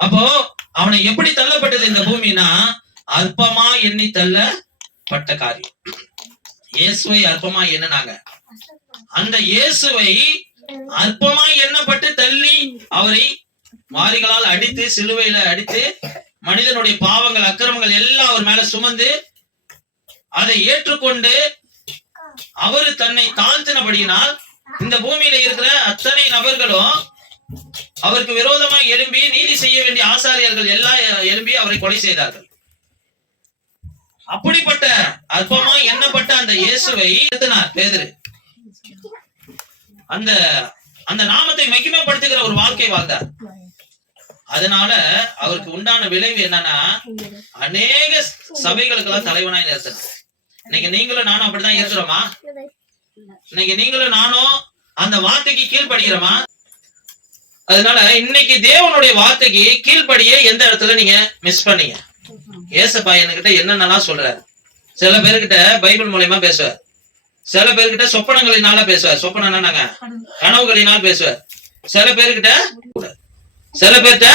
அப்போ அவனை எப்படி தள்ளப்பட்டது இந்த பூமினா அற்பமா எண்ணி தள்ளப்பட்ட காரியம். இயேசுவை அற்பமா எண்ணினாங்க. அந்த இயேசுவை அற்பமா எண்ணப்பட்டு தள்ளி அவரை மாரிகளால் அடித்து சிலுவையில அடித்து மனிதனுடைய பாவங்கள் அக்கிரமங்கள் எல்லாம் அவர் மேல சுமந்து அதை ஏற்றுக்கொண்டு அவர் தன்னை தாழ்த்தினபடியினால் இந்த பூமியில இருக்கிற அத்தனை நபர்களும் அவருக்கு விரோதமாக எழும்பி நீதி செய்ய வேண்டிய ஆசாரியர்கள் எல்லாம் எழும்பி அவரை கொலை செய்தார்கள். அப்படிப்பட்ட அற்பமா எண்ணப்பட்ட அந்த இயேசுவை நிறுத்தினார் அந்த அந்த நாமத்தை மகிமைப்படுத்துகிற ஒரு வாழ்க்கை வாழ்ந்தார். அதனால அவருக்கு உண்டான விளைவு என்னன்னா அநேக சபைகளுக்கு எல்லாம் தலைவனாய் நிறுத்தினார். இன்னைக்கு நீங்களும் நானும் அப்படிதான் இருக்கிறோமா? இன்னைக்கு நீங்களும் நானும் அந்த வார்த்தைக்கு கீழ்படுகிறோமா அதனால இன்னைக்கு தேவனுடைய வார்த்தைக்கு கீழ்ப்படியே எந்த இடத்துல நீங்க மிஸ் பண்ணீங்க? ஏசப்பா என்கிட்ட என்னென்னலாம் சொல்றாரு? சில பேர்கிட்ட பைபிள் மூலியமா பேசுவார். சில பேர்கிட்ட சொப்பனங்களினால பேசுவார். சொப்பனம் நாங்க கனவுகளினால் பேசுவார். சில பேர்கிட்ட சில பேர்கிட்ட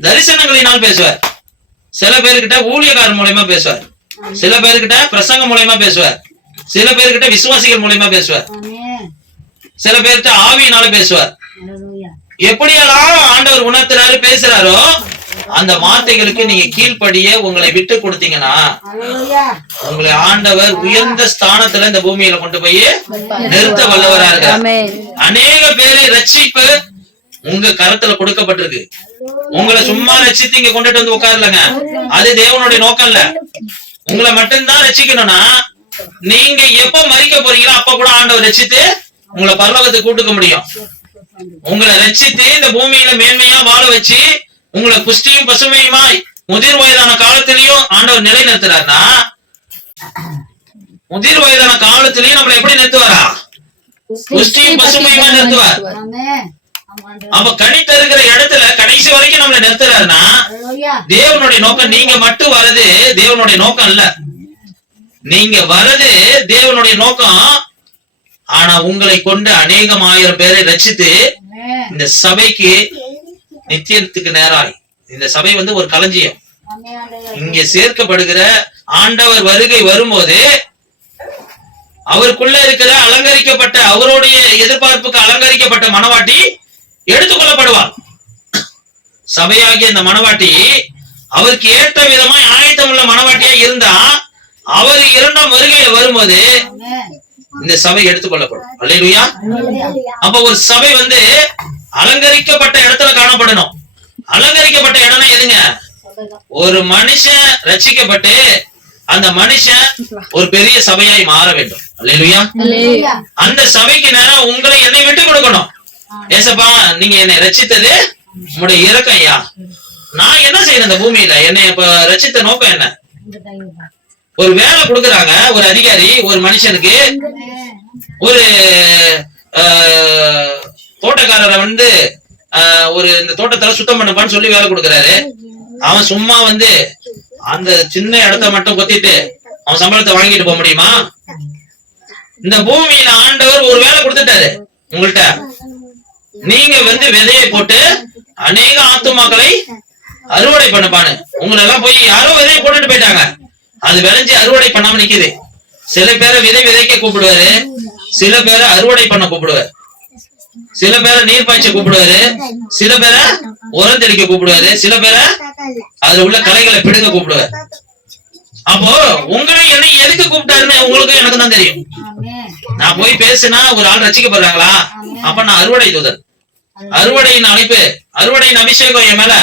தரிசனங்களினால் பேசுவார். சில பேர்கிட்ட ஊழியக்காரர் மூலியமா பேசுவார். சில பேர்கிட்ட பிரசங்க மூலியமா பேசுவார். சில பேர்கிட்ட விசுவாசிகள் மூலியமா பேசுவார். சில பேர்கிட்ட ஆவியினால பேசுவார். எப்படியெல்லாம் ஆண்டவர் உணர்த்துறாரு பேசுறாரோ அந்த வார்த்தைகளுக்கு நீங்க கீழ்ப்படிய உங்களை விட்டு கொடுத்தீங்கன்னா உங்களை ஆண்டவர் உயர்ந்த ஸ்தானத்துல இந்த பூமியில கொண்டு போய் நிறுத்த வல்லவரா இருக்கார். அநேக பேரை ரட்சிப்பு உங்க கரத்துல கொடுக்கப்பட்டிருக்கு. உங்களை சும்மா ரட்சித்து இங்க கொண்டுட்டு வந்து உட்காரலங்க. அது தேவனுடைய நோக்கம் இல்ல. உங்களை மட்டும்தான் ரட்சிக்கணும்னா நீங்க எப்ப மறிக்க போறீங்களோ அப்ப கூட ஆண்டவர் ரட்சித்து உங்களை பரலோகத்துக்கு கூட்டுக்க முடியும். உங்களை ரட்சித்து இந்த பூமியில மேன்மையா வாழ வச்சு உங்களை புஷ்டியும் பசுமையுமாய் முதிர் வயதான காலத்திலையும் ஆண்டவர் நிலை நிறுத்துறாருன்னா முதிர் வயதான காலத்திலையும் நம்மளை எப்படி நிறுத்துவாரா? புஷ்டியும் பசுமையுமா நிறுத்துவார். அப்ப கனி தருகிற இடத்துல கடைசி வரைக்கும் நம்மளை நிறுத்துறாருன்னா தேவனுடைய நோக்கம் நீங்க மட்டும் வரது தேவனுடைய நோக்கம் இல்ல நீங்க வரது தேவனுடைய நோக்கம் ஆனா உங்களை கொண்டு அநேகம் ஆயிரம் பேரை ரச்சித்து இந்த சபைக்கு நித்தியத்துக்கு நேராய். இந்த சபை வந்து ஒரு களஞ்சியம். இங்க சேர்க்கப்படுகிற ஆண்டவர் வருகை வரும்போது அவருக்குள்ள இருக்கிற அலங்கரிக்கப்பட்ட அவருடைய எதிர்பார்ப்புக்கு அலங்கரிக்கப்பட்ட மனவாட்டி எடுத்துக்கொள்ளப்படுவார். சபையாகிய அந்த மனவாட்டி அவருக்கு ஏற்ற விதமாய் ஆயத்தம் உள்ள மனவாட்டியா இருந்தா அவர் இரண்டாம் வருகையில வரும்போது இந்த சபை எடுத்துக்கொள்ளப்படும். அல்லேலூயா. அப்ப ஒரு சபை வந்து அலங்கரிக்கப்பட்ட இடத்துல காணப்படணும். அலங்கரிக்கப்பட்ட இடம்னா எதுங்க? ஒரு மனுஷன் ரட்சிக்கப்பட்டு அந்த மனுஷன் ஒரு பெரிய சபையாய் மாற வேண்டும். அல்லேலூயா. அந்த சபைக்கு நேரம் உங்களை என்னை விட்டு கொடுக்கணும். ஏசப்பா நீங்க என்னை ரட்சித்தது உங்களுடைய இறக்கம் ஐயா நான் என்ன செய்யணும் இந்த பூமியில? என்னை இப்ப ரட்சித்த நோக்கம் என்ன? ஒரு வேலை கொடுக்கறாங்க ஒரு அதிகாரி ஒரு மனுஷனுக்கு. ஒரு ஆஹ், தோட்டக்காரரை வந்து ஆஹ், ஒரு இந்த தோட்டத்துல சுத்தம் பண்ணப்பான்னு சொல்லி வேலை கொடுக்குறாரு. அவன் சும்மா வந்து அந்த சின்ன இடத்த மட்டும் கொத்திட்டு அவன் சம்பளத்தை வாங்கிட்டு போக முடியுமா? இந்த பூமியில ஆண்டவர் ஒரு வேலை கொடுத்துட்டாரு உங்கள்கிட்ட நீங்க வந்து விதையை போட்டு அநேக ஆத்துமாக்களை அறுவடை பண்ணப்பானு உங்களை எல்லாம் போய் யாரோ விதையை போட்டுட்டு போயிட்டாங்க. அது விளைஞ்சு அறுவடை பண்ணாம நிக்குது. சில பேரை விதை விதைக்க கூப்பிடுவாரு. சில பேரை அறுவடை பண்ண கூப்பிடுவாரு. சில பேரை நீர் பாய்ச்ச கூப்பிடுவாரு. சில பேரை உரம் தெளிக்க கூப்பிடுவாரு. சில பேரை அதுல உள்ள கலைகளை பிடுங்க கூப்பிடுவாரு. அப்போ உங்களை என்னை எதுக்கு கூப்பிட்டாருன்னு உங்களுக்கு எனக்கு தான் தெரியும். நான் போய் பேசுனா ஒரு ஆள் ரசிக்கப்படுறாங்களா? அப்ப நான் அறுவடை தூதர். அறுவடையின் அழைப்பு அறுவடையின் அபிஷேகம் என் மேல.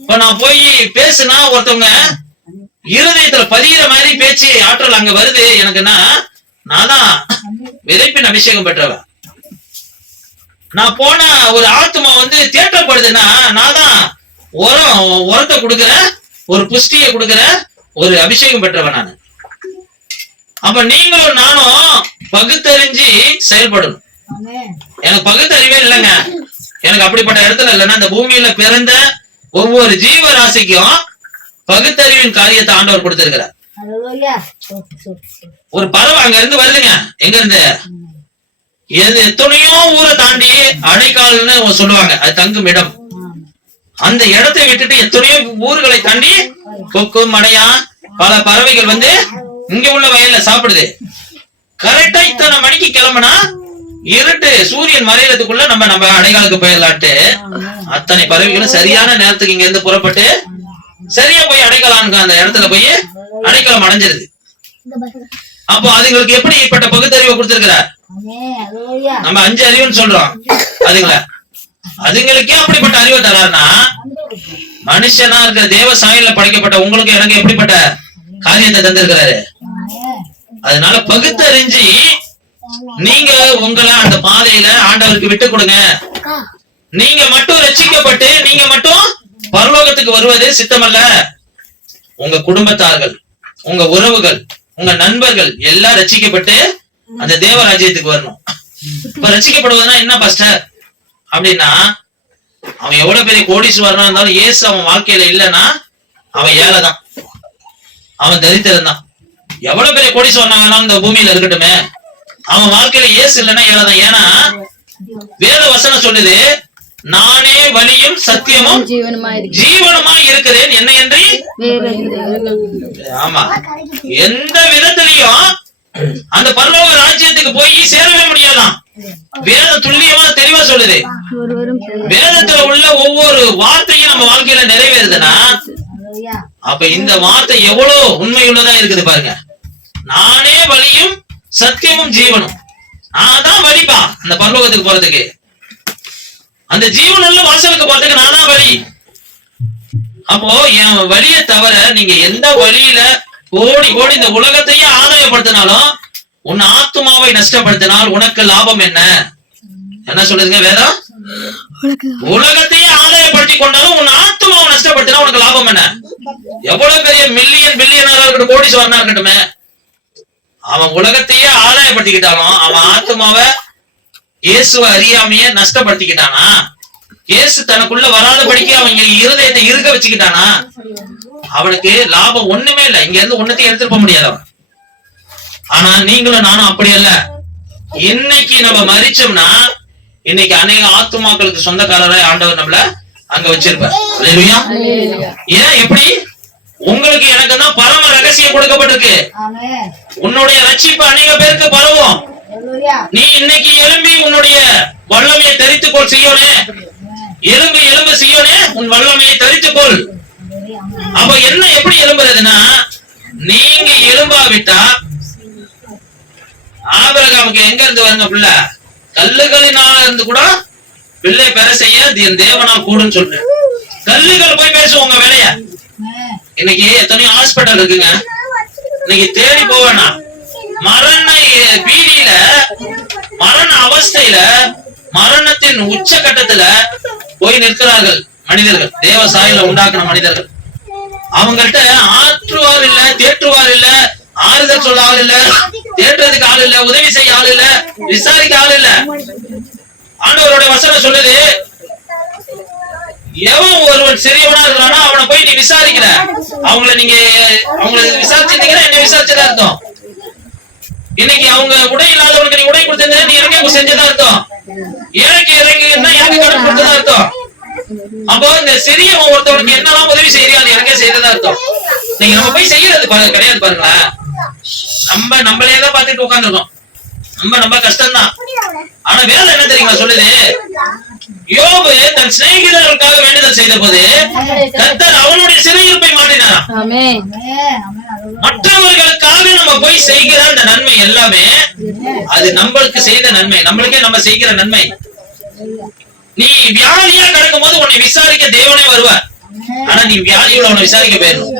இப்ப நான் போய் பேசுனா ஒருத்தவங்க இருதயத்துல பதிகிற மாதிரி பேச்சு ஆற்றல் அங்க வருது. எனக்குன்னா நான் தான் விதைப்பின் அபிஷேகம் பெற்றவன் நான் போன ஒரு ஆத்மா வந்து தேற்றப்படுதுன்னா நான் தான் உரம் உரத்தை கொடுக்குற ஒரு புஷ்டியை கொடுக்குற ஒரு அபிஷேகம் பெற்றவன் நான். அப்ப நீங்களும் நானும் பகுத்தறிஞ்சு செயல்படணும். எனக்கு பகுத்தறிவே இல்லைங்க. எனக்கு அப்படிப்பட்ட இடத்துல இல்லைன்னா இந்த பூமியில பிறந்த ஒவ்வொரு ஜீவராசிக்கும் பகுத்தறிவின் காரியத்தை ஆண்டவர் கொடுத்திருக்கிறார். ஒரு பறவை அங்க இருந்து வருதுங்க. எங்க இருந்து? எது எத்தனையோ ஊரை தாண்டி அடைக்கால்னு சொல்லுவாங்க. அது தங்கும் இடம். அந்த இடத்தை விட்டுட்டு எத்தனையோ ஊர்களை தாண்டி கொக்கு மடையா பல பறவைகள் வந்து இங்க உள்ள வயல்ல சாப்பிடுது. கரெக்டா இத்தனை மணிக்கு கிளம்புனா இருட்டு சூரியன் மறையறதுக்குள்ள நம்ம நம்ம அடைகாலுக்கு போயிடலான்ட்டு அத்தனை பறவைகளும் சரியான நேரத்துக்கு இங்க இருந்து புறப்பட்டு சரியா போய் அடைக்கலான் அந்த இடத்துல போய் அடைக்கலம் அடைஞ்சிருது. அப்போ அதுங்களுக்கு எப்படி இப்பட்ட பகுத்தறிவை கொடுத்திருக்கிறார்? நம்ம அஞ்சு அறிவுன்னு சொல்றோம். அதுங்கள. அதுங்களுக்கே அப்படிப்பட்ட அறிவை தராருன்னா மனுஷனா இருக்கிற தேவ சாயல படைக்கப்பட்ட உங்களுக்கு எனக்கு எப்படிப்பட்ட காரியத்தை தந்திருக்கிறாரு? அதனால பகுத்தறிஞ்சு நீங்க உங்களை அந்த பாதையில ஆண்டவருக்கு விட்டு கொடுங்க. நீங்க மட்டும் ரட்சிக்கப்பட்டு நீங்க மட்டும் பரலோகத்துக்கு வருவது சித்தமல்ல. உங்க குடும்பத்தார்கள் உங்க உறவுகள் உங்க நண்பர்கள் எல்லாம் ரசிக்கப்பட்டு அந்த தேவராஜ்யத்துக்கு வரணும். இப்ப ரசிக்கப்படுவதுன்னா என்ன பாஸ்டர் அப்படின்னா அவன் எவ்வளவு பெரிய கோடீஸ்வரனா இருந்தாலும் ஏசு அவன் வாழ்க்கையில இல்லைன்னா அவன் ஏழைதான். அவன் தரித்திரம் தான். எவ்வளவு பெரிய கோடீஸ்வரனா வேணாலும் இந்த பூமியில இருக்கட்டுமே. அவன் வாழ்க்கையில ஏசு இல்லைன்னா ஏழைதான். ஏன்னா வேத வசனம் சொல்லுது நானே வழியும் சத்தியமும் ஜீவனமா இருக்கு ஜீவனமா இருக்கிறேன். என்ன என்று? ஆமா. எந்த விதத்திலையும் அந்த பரலோக ராஜ்யத்துக்கு போய் சேரவே முடியாதாம் வேதம் துல்லியமா தெளிவா சொல்லுது. வேதத்துல உள்ள ஒவ்வொரு வார்த்தையும் நம்ம வாழ்க்கையில நிறைவேறுதுன்னா அப்ப இந்த வார்த்தை எவ்வளவு உண்மையுள்ளதா இருக்குது பாருங்க. நானே வழியும் சத்தியமும் ஜீவனும். நான் தான் வழிப்பா அந்த பரலோகத்துக்கு போறதுக்கு. அந்த ஜீவனுள்ள வாசலுக்கு போறதுக்கு நான் வழி? அப்போ என் வழியை தவிர நீங்க எந்த வழியில கோடி கோடி இந்த உலகத்தையே ஆதாயப்படுத்தினாலும் உன் ஆத்மாவை நஷ்டப்படுத்தினால் உனக்கு லாபம் என்ன? என்ன சொல்லுதுங்க வேதம்? உலகத்தையே ஆதாயப்படுத்தி கொண்டாலும் உன் ஆத்மாவை நஷ்டப்படுத்தினா உனக்கு லாபம் என்ன? எவ்வளவு பெரிய மில்லியன் பில்லியனரா இருக்கட்டும் கோடீஸ்வரனா இருக்கட்டுமே. அவன் உலகத்தையே ஆதாயப்படுத்திக்கிட்டாலும் அவன் ஆத்மாவை இயேசுவை அறியாமையே நஷ்டப்படுத்திக்கிட்டானா? இயேசு தனக்குள்ள வராதபடிக்கு அவன் இங்க இருதயத்தை இருக்க வச்சுக்கிட்டானா? அவனுக்கு லாபம் ஒண்ணுமே இல்ல. இங்க இருந்து ஒண்ணுத்தையும் எடுத்துட்டு போக முடியாது அவன். ஆனா நீங்களும் நானும் அப்படி அல்ல. இன்னைக்கு நம்ம மறிச்சோம்னா இன்னைக்கு அநேக ஆத்துமாக்களுக்கு சொந்தக்காரராய் ஆண்டவர் நம்மள அங்க வச்சிருப்பார். ஏன் எப்படி? உங்களுக்கு எனக்கு தான் பரம ரகசியம் கொடுக்கப்பட்டிருக்கு. உன்னுடைய ரட்சிப்பு அநேக பேருக்கு பரவும். நீ இன்னைக்கு எழும்பி உன்னுடைய வல்லமையை தரித்துக்கொள் செய்யோனே எலும்பு எலும்பு செய்யோனே உன் வல்லமையை தரித்துக்கொள். அப்ப என்ன எப்படி எலும்புறதுன்னா நீங்க எலும்பாவிட்டா ஆபிரகாமுக்கு எங்க இருந்து வருங்க பிள்ளை? கல்லுகளினால இருந்து கூட பிள்ளை பெற செய்ய என் தேவனால் கூடுன்னு சொல்றேன் கல்லுகள் போய் பேசும் உங்க வேலைய. இன்னைக்கு எத்தனையோ ஹாஸ்பிட்டல் இருக்குங்க. இன்னைக்கு தேடி போவேனா மரண பீதியில மரண அவஸ்தையில மரணத்தின் உச்ச கட்டத்துல போய் நிற்கிறார்கள் மனிதர்கள். தேவ சாயில உண்டாக்குன மனிதர்கள். அவங்கள்ட்ட ஆற்றுவார் இல்ல தேற்றுவார் இல்ல ஆறுதல் சொல்ல ஆள் இல்ல தேற்றதுக்கு ஆள் இல்ல உதவி செய்ய ஆள் இல்ல விசாரிக்க ஆள் இல்ல. ஆண்டவருடைய வசனம் சொல்லுது எவன் ஒருவன் சிறியவனா இருக்கிறானோ அவனை போய் நீ விசாரிக்கிற. அவங்கள நீங்க அவங்கள விசாரிச்சிருந்தீங்கன்னா என்ன விசாரிச்சதா அர்த்தம். இன்னைக்கு அவங்க உடை இல்லாதவனுக்கு நீ உடை கொடுத்திருந்தா நீ எனக்கு செஞ்சதா அர்த்தம்? எனக்கு இறங்கி இருந்தா எனக்கு கடன் கொடுத்ததா அர்த்தம்? அப்போ இந்த சிறியவன் ஒருத்தவனுக்கு என்னெல்லாம் உதவி செய்யறியோ அது எனக்கே செய்யறதா அர்த்தம். நீங்க நம்ம போய் செய்யறது பா- கிடையாது பாருங்களேன். நம்ம நம்மளே தான் பாத்துட்டு உட்காந்துருக்கோம் நம்ம நம்ம கஷ்டம்தான். ஆனா வேலை என்ன தெரியுமா சொல்லுது? யோபு தன் சிநேகிதர்களுக்காக வேண்டுதல் செய்த போது கர்த்தர் அவனுடைய மாற்றினாராம் ஆமே மற்றவர்களுக்காக நம்ம போய் செய்கிற அந்த நன்மை எல்லாமே அது நம்மளுக்கு செய்த நன்மை. நம்மளுக்கே நம்ம செய்கிற நன்மை. நீ வியாதியா கிடக்கும் போது உன்னை விசாரிக்க தேவனே வருவார். ஆனா நீ வியாதியோட உன்னை விசாரிக்க போயிடணும்.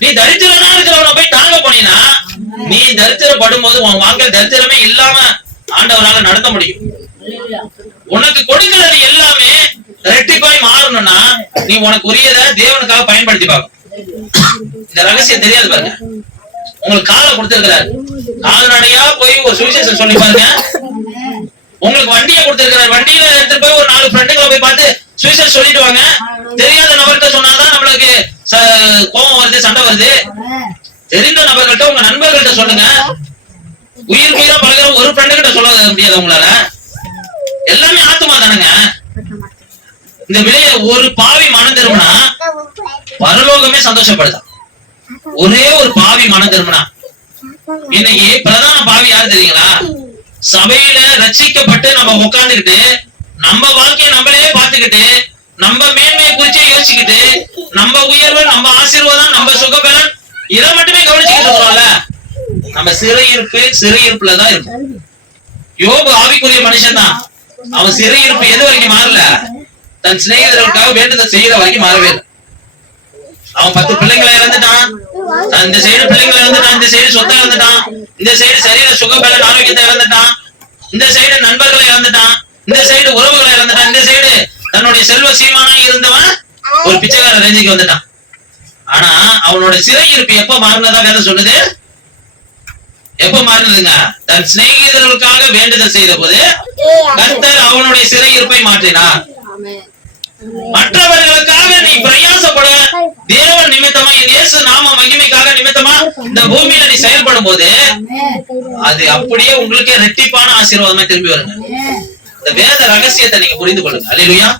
நீ தரித்திரனா இருக்கிறவனை போய் தாங்க போனீன்னா நீ தரித்திரப்படும் போது உன் வாழ்க்கை தரித்திரமே இல்லாம ஆண்டவரால நடத்த முடியும். உனக்கு கொடுக்கிறது எல்லாமே ரெட்டிப்பாய் மாறணும்னா நீ உனக்கு உரியதை தேவனுக்காக பயன்படுத்தி பார்க்கணும். இந்த ரகசியம் தெரியாது பாருங்க. உங்களுக்கு காலை கொடுத்திருக்கிறாரு. கால்நடையா போய் ஒரு சுவிசேஷம் சொல்லி பாருங்க. உங்களுக்கு வண்டியை கொடுத்திருக்கிறாரு. வண்டியில எடுத்துட்டு போய் ஒரு நாலு ஃப்ரெண்டுகளை போய் பார்த்து சுவிசேஷம் சொல்லிட்டு வாங்க. தெரியாத நபர்கிட்ட சொன்னாதான் நம்மளுக்கு கோபம் வருது சண்டை வருது. தெரிந்த நபர்கள்ட்ட உங்க நண்பர்கள்ட்ட சொல்லுங்க. உயிர் உயிரா பழகிற ஒரு ஃப்ரெண்டு கிட்ட சொல்ல முடியாது உங்களால. எல்லாமே ஆத்துமா தானுங்க. இந்த விலைய ஒரு பாவி மனம் திரும்பினா பரலோகமே சந்தோஷப்படுதான் ஒரே ஒரு பாவி மனம் திரும்பினா. இன்னைக்கு பிரதான பாவி யாரு தெரியுங்களா? சபையில ரச்சிக்கப்பட்டு நம்ம உட்கார்ந்துகிட்டு நம்ம வாழ்க்கையை நம்மளே பார்த்துக்கிட்டு நம்ம மேன்மையை குறிச்சே யோசிச்சுக்கிட்டு நம்ம உயர்வு நம்ம ஆசீர்வாதம் நம்ம சுகபலன் இதை மட்டுமே கவனிச்சுக்கிட்டு இருக்கோம்ல நம்ம சிறையிருப்பு சிறையிருப்புல தான் இருக்கும். யோபு ஆவிக்குரிய மனுஷன் தான் அவன் சிறையிருப்பு எது வரைக்கும் மாறல? தன் சிநேகிதர்களுக்காக வேண்டுதல் செய்யற வரைக்கும் மாறவே அவன் பத்து பிள்ளைங்களை இழந்துட்டான் இந்த சைடு பிள்ளைங்களை இழந்துட்டான் இந்த சைடு சொத்தை இழந்துட்டான் இந்த சைடு சரீர சுகபலன் ஆரோக்கியத்தை இழந்துட்டான் இந்த சைடு நண்பர்களை இழந்துட்டான் இந்த சைடு உறவுகளை இழந்துட்டான் இந்த சைடு தன்னுடைய செல்வ சீமானா இருந்தவன் ஒரு பிச்சைக்கார ரேஞ்சுக்கு வந்துட்டான். ஆனா அவனோட சிறையிருப்பு எப்ப மாறினதா வேதம் சொல்லுது? எப்ப மாறினதுங்க? தன் சிநேகிதர்களுக்காக வேண்டுதல் செய்த போது கர்த்தர் அவனுடைய சிறையிருப்பை மாற்றினார். மற்றவர்களுக்காக நீ பிரயாசப்பட தேவன் நிமித்தமா என் இயேசு நாம மகிமைக்காக நிமித்தமா இந்த பூமியில நீ செயல்படும் போது அது அப்படியே உங்களுக்கே ரெட்டிப்பான ஆசீர்வாதமா திரும்பி வருங்க. இந்த வேத ரகசியத்தை நீங்க புரிந்து கொள்ளுங்க. அல்லையா